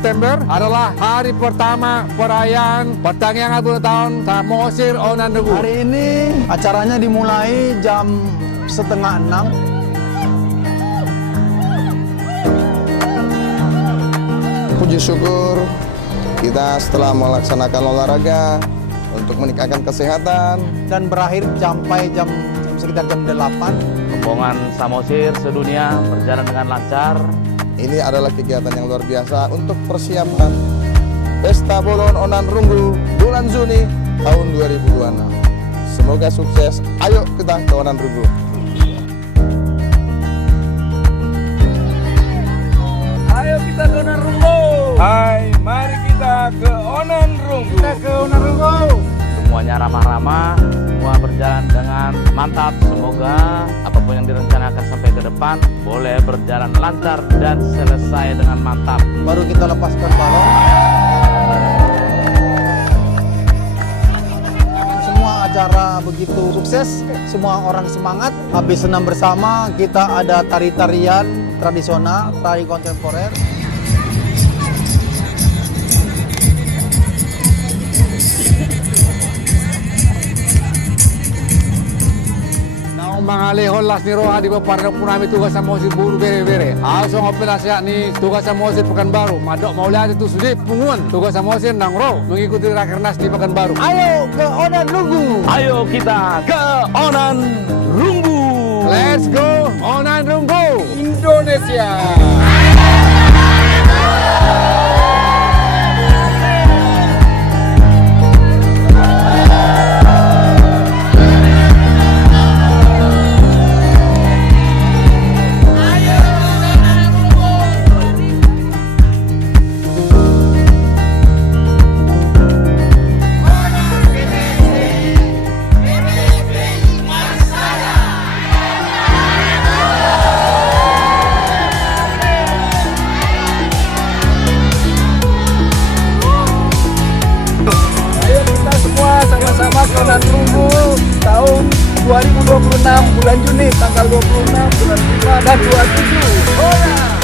September adalah hari pertama perayaan pertandingan ulang tahun Samosir Onan Runggu. Hari ini acaranya dimulai jam 5:30. Puji syukur kita setelah melaksanakan olahraga untuk meningkatkan kesehatan Dan berakhir sampai sekitar jam 8. Rombongan Samosir sedunia berjalan dengan lancar. ini adalah kegiatan yang luar biasa untuk persiapan Pesta Bolon Onan Runggu bulan Juni tahun 2026. Semoga sukses. Ayo kita ke Onan Runggu. Ayo kita ke Onan Runggu. Hai, mari kita ke Onan Runggu. Kita ke Onan Runggu. Semuanya ramah-ramah, semua berjalan dengan mantap. Semoga apapun yang direncanakan sampai ke depan boleh berjalan lancar dan selesai dengan mantap. Baru kita lepaskan balon. Semua acara begitu sukses, semua orang semangat. Habis senam bersama, kita ada tari-tarian tradisional, tari kontemporer. Mangalihon las ni roha di beparna punami tugas Samosir buru bere-bere. Asong operasi ni tugas Samosir Pekanbaru. Madok maulihat itu sudah pungun tugas Samosir nang ro mengikuti Rakernas di Pekanbaru. Ayo ke Onan Runggu. Ayo kita ke Onan Runggu. Let's go Onan Runggu. Indonesia. Sama-sama ke Onan Runggu tahun 2026 bulan Juni tanggal 26, bulan 5 dan 27.